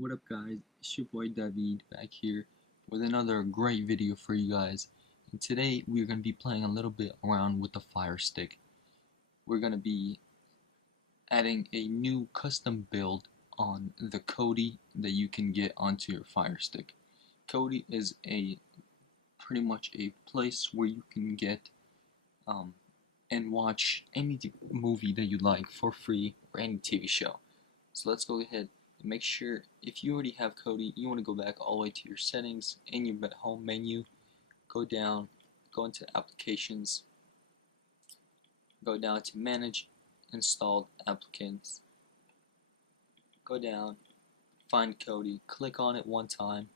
What up guys, it's your boy David back here with another great video for you guys. And today we're going to be playing a little bit around with the Fire Stick. We're going to be adding a new custom build on the Kodi that you can get onto your Fire Stick. Kodi is pretty much a place where you can get and watch any movie that you like for free or any TV show. So let's go ahead and make sure, if you already have Kodi, you want to go back all the way to your settings in your home menu, go down, go into applications, go down to manage installed applicants, go down, find Kodi, click on it one time,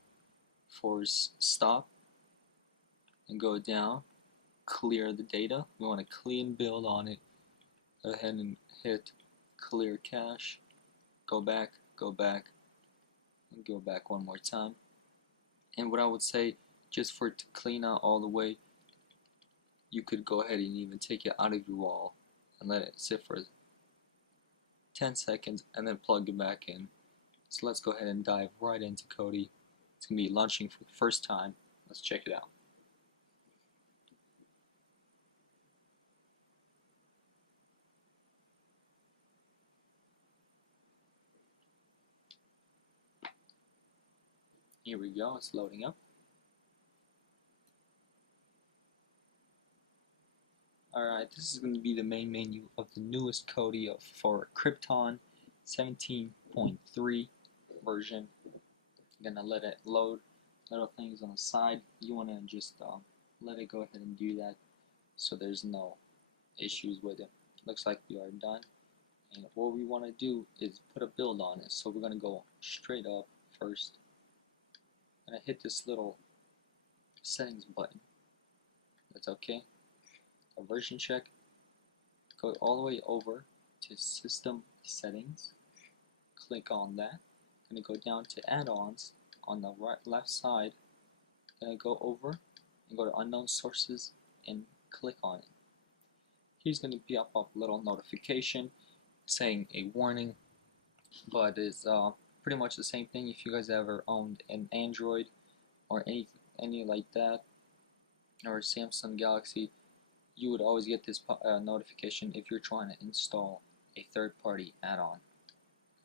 force stop, and go down, clear the data. We want a clean build on it. Go ahead and hit clear cache, go back, and go back one more time. And what I would say, just for it to clean out all the way, you could go ahead and even take it out of your wall and let it sit for 10 seconds and then plug it back in. So let's go ahead and dive right into Kodi. It's going to be launching for the first time. Let's check it out. Here we go, it's loading up. Alright, this is going to be the main menu of the newest Kodi for Kodi 17.3 version. I'm going to let it load. Little things on the side, you want to just let it go ahead and do that so there's no issues with it. Looks like we are done, and what we want to do is put a build on it. So we're going to go straight up first, and I hit this little settings button. That's okay. A version check, go all the way over to system settings, click on that. I'm going to go down to add-ons on the left side. I'm going to go over and go to unknown sources and click on it. Here's going to be up a little notification saying a warning, but it's pretty much the same thing. If you guys ever owned an Android or any like that, or a Samsung Galaxy, you would always get this notification if you're trying to install a third-party add-on.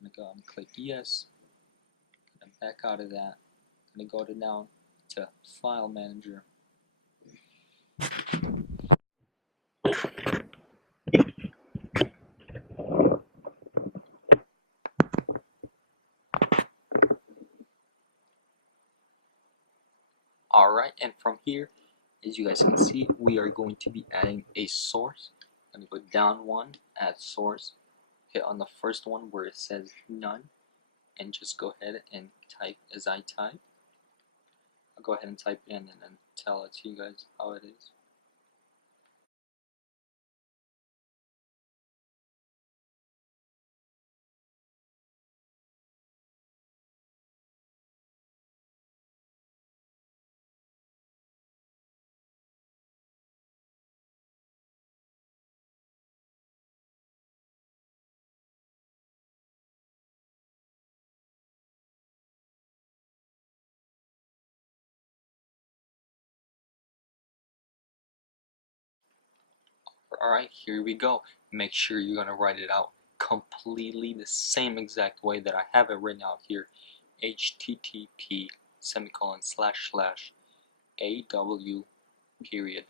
I'm going to go and click yes. I'm going to back out of that. I'm going to go down to File Manager. Alright, and from here, as you guys can see, we are going to be adding a source. I'm going to go down one, add source, hit on the first one where it says none, and just go ahead and type as I type. I'll go ahead and type in and then tell it to you guys how it is. Alright, here we go. Make sure you're going to write it out completely the same exact way that I have it written out here. http //aw period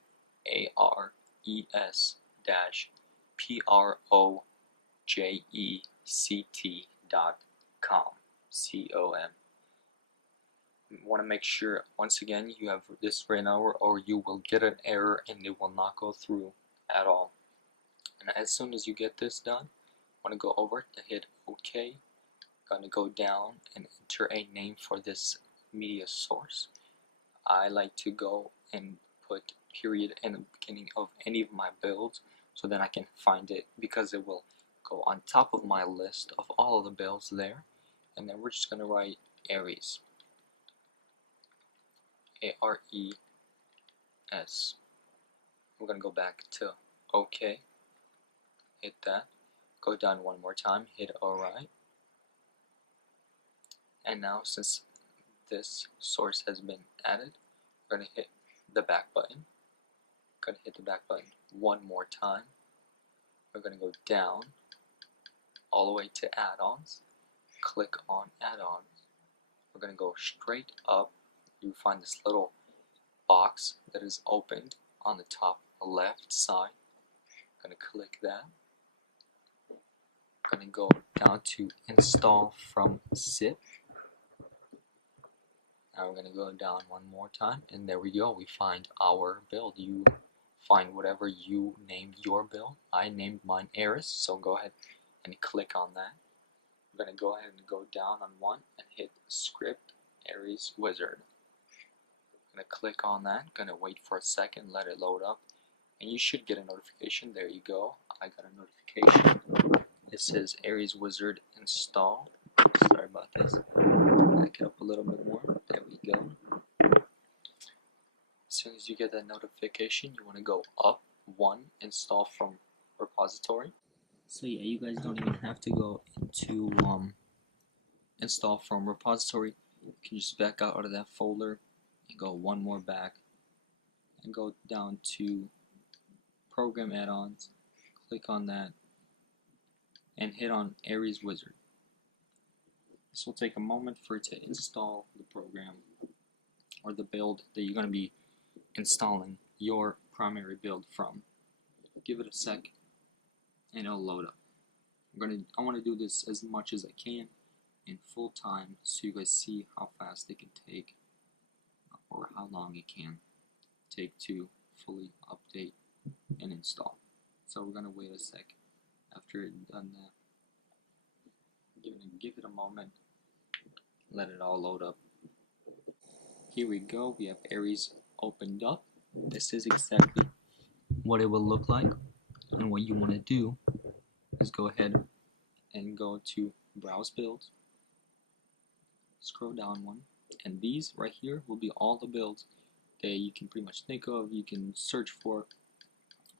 ars dash project.com. Want to make sure, once again, you have this written over, or you will get an error and it will not go through at all. And as soon as you get this done, want to go over to hit OK. Going to go down and enter a name for this media source. I like to go and put period in the beginning of any of my builds so then I can find it, because it will go on top of my list of all of the builds there. And then we're just going to write Ares, A-R-E-S. We're going to go back to OK, hit that, go down one more time, hit alright, And now, since this source has been added, we're going to hit the back button. Going to hit the back button one more time. We're going to go down all the way to add-ons. Click on add-ons. We're going to go straight up. You find this little box that is opened on the top left side. I'm going to click that. I'm going to go down to install from zip. Now we're going to go down one more time, and there we go. We find our build. You find whatever you named your build. I named mine Eris, so go ahead and click on that. I'm going to go ahead and go down on one and hit script Ares Wizard. I'm going to click on that. I'm going to wait for a second, let it load up, and you should get a notification. There you go. I got a notification. It says Ares Wizard install. Sorry about this. Back it up a little bit more. There we go. As soon as you get that notification, you want to go up one, install from repository. So yeah, you guys don't even have to go into install from repository. You can just back out of that folder and go one more back and go down to program add-ons. Click on that and hit on Ares Wizard. This will take a moment for it to install the program or the build that you're going to be installing your primary build from. Give it a sec and it'll load up. I want to do this as much as I can in full time so you guys see how fast it can take or how long it can take to fully update and install. So we're going to wait a sec after it's done that. Give it a moment, let it all load up. Here we go, we have Ares opened up. This is exactly what it will look like, and what you want to do is go ahead and go to browse builds, scroll down one, and these right here will be all the builds that you can pretty much think of, you can search for.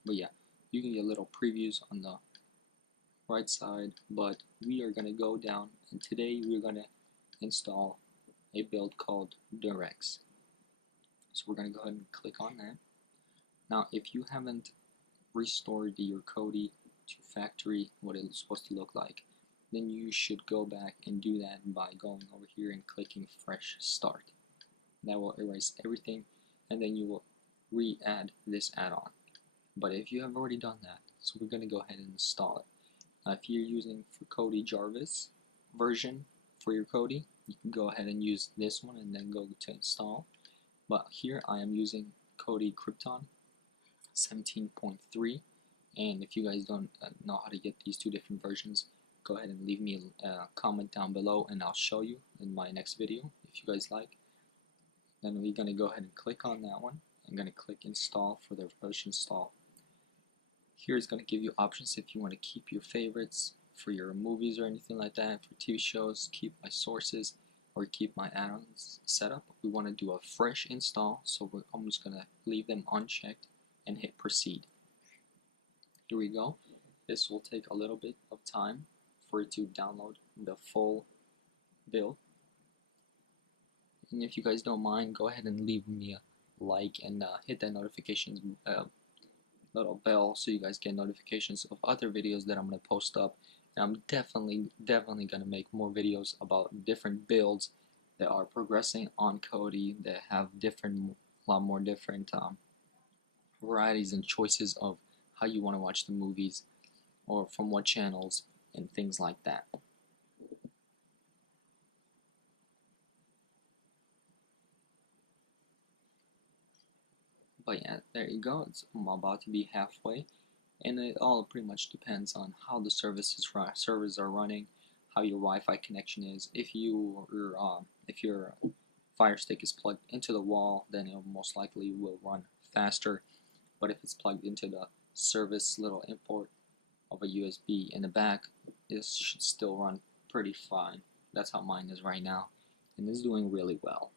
But yeah, you can get little previews on the right side, but we are going to go down, and today we're going to install a build called Durex. So we're going to go ahead and click on that. Now if you haven't restored your Kodi to factory, what it's supposed to look like, then you should go back and do that by going over here and clicking fresh start. That will erase everything, and then you will re-add this add-on. But if you have already done that, so we're going to go ahead and install it. Now if you're using for Kodi Jarvis version for your Kodi, you can go ahead and use this one and then go to install. But here I am using Kodi Krypton 17.3, and if you guys don't know how to get these two different versions, go ahead and leave me a comment down below and I'll show you in my next video if you guys like. Then we're going to go ahead and click on that one. I'm going to click install for the push install. Here it's going to give you options if you want to keep your favorites for your movies or anything like that, for TV shows, keep my sources, or keep my add-ons set up. We want to do a fresh install, so I'm just going to leave them unchecked and hit proceed. Here we go. This will take a little bit of time for it to download the full build. And if you guys don't mind, go ahead and leave me a like and hit that notifications little bell so you guys get notifications of other videos that I'm going to post up. And I'm definitely going to make more videos about different builds that are progressing on Kodi, that have a lot more different varieties and choices of how you want to watch the movies or from what channels and things like that. But yeah, there you go. I'm about to be halfway, and it all pretty much depends on how the servers are running, how your Wi-Fi connection is. If your Fire Stick is plugged into the wall, then it most likely will run faster. But if it's plugged into the service little import of a USB in the back, this should still run pretty fine. That's how mine is right now, and it's doing really well.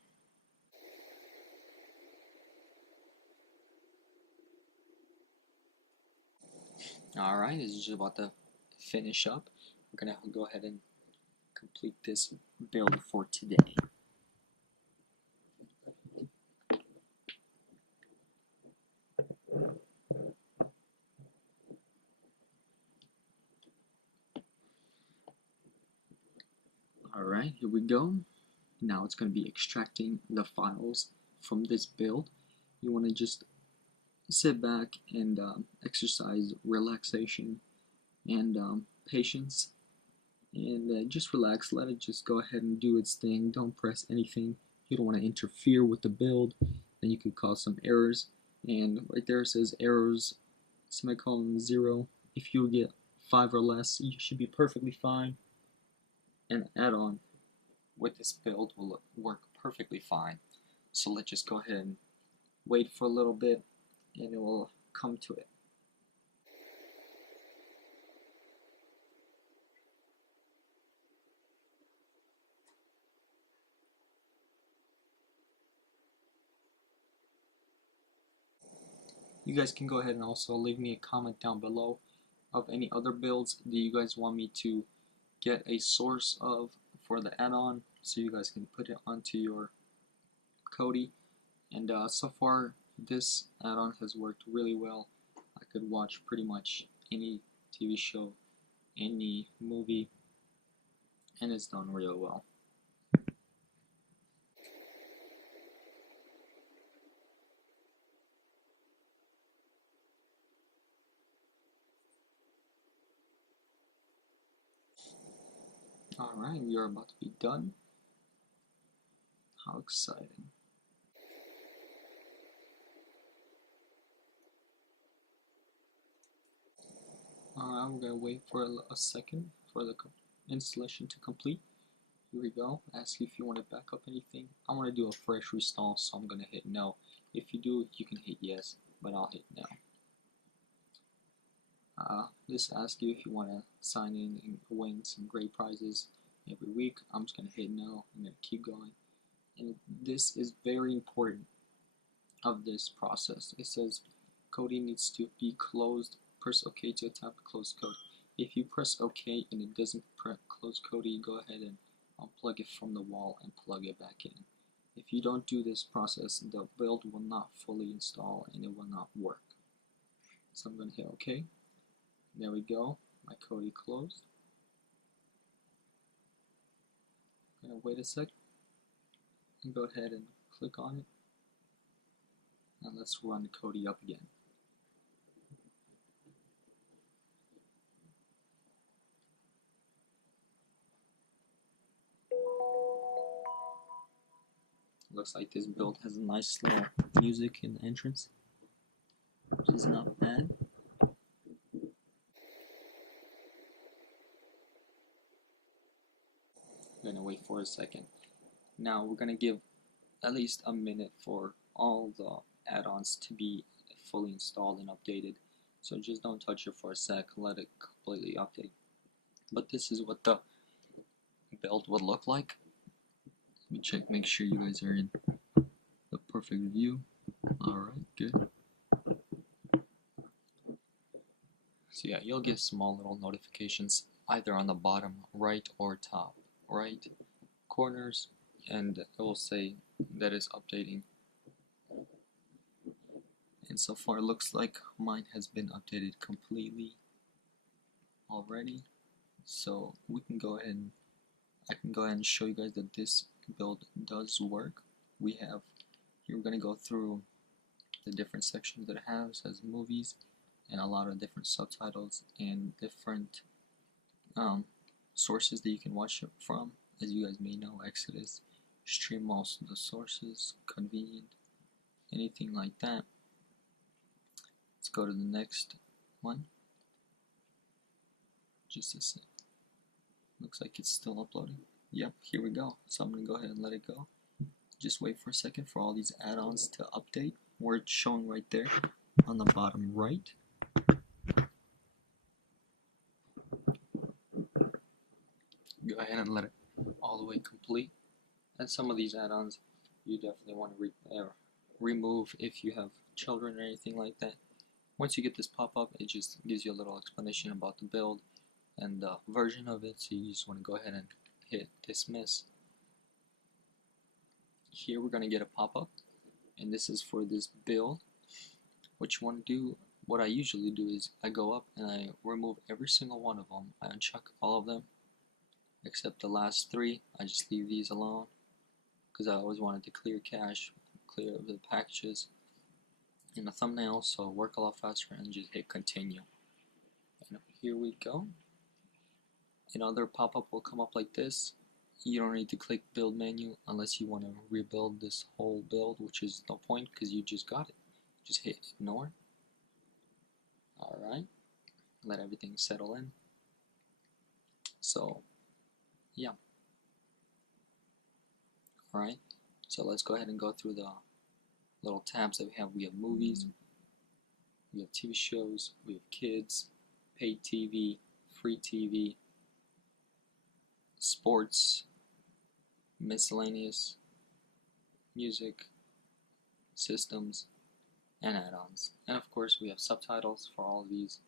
Alright, this is just about to finish up. We're gonna go ahead and complete this build for today. Alright, here we go. Now it's going to be extracting the files from this build. You want to just sit back and exercise relaxation and patience, and just relax. Let it just go ahead and do its thing. Don't press anything. You don't want to interfere with the build, then you could cause some errors. And right there it says errors semicolon 0. If you get 5 or less, you should be perfectly fine. An add-on with this build will work perfectly fine. So let's just go ahead and wait for a little bit and it will come to it. You guys can go ahead and also leave me a comment down below of any other builds that you guys want me to get a source of for the add-on, so you guys can put it onto your Kodi. And so far this add-on has worked really well. I could watch pretty much any TV show, any movie, and it's done really well. Alright, we are about to be done. How exciting. Alright, we're gonna wait for a second for the installation to complete. Here we go. Ask you if you want to back up anything. I want to do a fresh restall, so I'm gonna hit no. If you do, you can hit yes, but I'll hit no. This asks you if you want to sign in and win some great prizes every week. I'm just gonna hit no. I'm gonna keep going. And this is very important of this process. It says Kodi needs to be closed. Press OK to tap close Kodi. If you press OK and it doesn't close Kodi, go ahead and unplug it from the wall and plug it back in. If you don't do this process, the build will not fully install and it will not work. So I'm going to hit OK. There we go. My Kodi closed. I'm going to wait a sec and go ahead and click on it. And let's run Kodi up again. Looks like this build has a nice little music in the entrance, which is not bad. I'm gonna wait for a second. Now we're gonna give at least a minute for all the add-ons to be fully installed and updated. So just don't touch it for a sec, let it completely update. But this is what the build would look like. Let me check, make sure you guys are in the perfect view. Alright, good. So yeah, you'll get small little notifications either on the bottom right or top right corners, and it will say that it's updating. And so far it looks like mine has been updated completely already. So we can go ahead and I can go ahead and show you guys that this build does work. We have here, we're going to go through the different sections that it has. It has movies and a lot of different subtitles and different sources that you can watch it from. As you guys may know, Exodus, stream most of the sources, convenient, anything like that. Let's go to the next one. Just a sec. Looks like it's still uploading. Yep, here we go. So I'm going to go ahead and let it go. Just wait for a second for all these add-ons to update, where it's showing right there on the bottom right. Go ahead and let it all the way complete. And some of these add-ons you definitely want to remove if you have children or anything like that. Once you get this pop-up, it just gives you a little explanation about the build and the version of it, so you just want to go ahead and hit dismiss. Here we're going to get a pop-up, and this is for this build. What you want to do, what I usually do is I go up and I remove every single one of them. I uncheck all of them except the last three. I just leave these alone because I always wanted to clear cache, clear the packages in the thumbnail, so work a lot faster, and just hit continue. And here we go. Another pop-up will come up like this. You don't need to click build menu unless you want to rebuild this whole build, which is no point because you just got it. Just hit ignore. Alright, let everything settle in. So yeah, alright, so let's go ahead and go through the little tabs that we have. We have movies, we have TV shows, we have kids, paid TV, free TV, sports, miscellaneous, music, systems, and add-ons. And of course we have subtitles for all of these,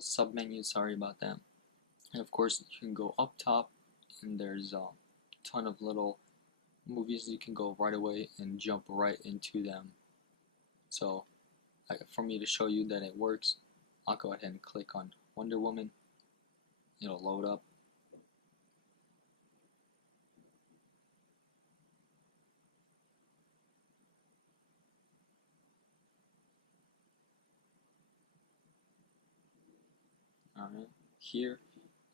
sub-menus, sorry about that. And of course you can go up top and there's a ton of little movies you can go right away and jump right into them. So for me to show you that it works, I'll go ahead and click on Wonder Woman. It'll load up. Alright, here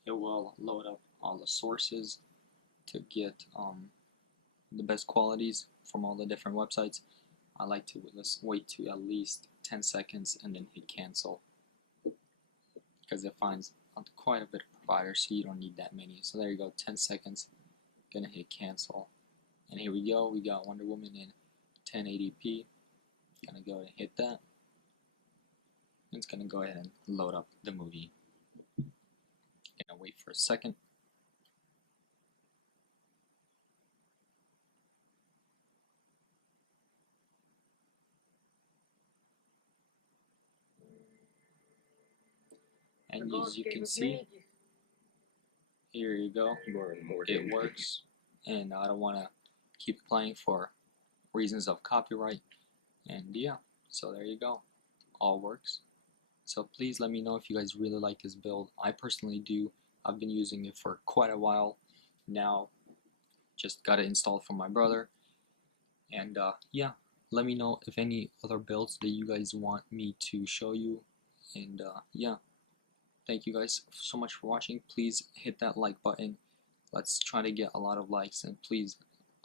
it will load up all the sources to get the best qualities from all the different websites. I like to wait to at least 10 seconds and then hit cancel because it finds quite a bit of providers, so you don't need that many. So there you go, 10 seconds, gonna hit cancel. And here we go, we got Wonder Woman in 1080p. Gonna go ahead and hit that. It's gonna go ahead and load up the movie. Gonna wait for a second. And as you can see, here you go, it works, and I don't want to keep playing for reasons of copyright, and yeah, so there you go, all works. So please let me know if you guys really like this build. I personally do. I've been using it for quite a while now, just got it installed from my brother, and yeah, let me know if any other builds that you guys want me to show you, and yeah. Thank you guys so much for watching. Please hit that like button. Let's try to get a lot of likes, and please,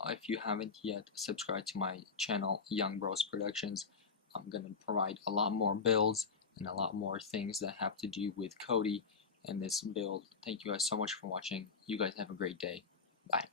if you haven't yet, subscribe to my channel, Young Bros Productions. I'm gonna provide a lot more builds and a lot more things that have to do with Kodi and this build. Thank you guys so much for watching. You guys have a great day. Bye.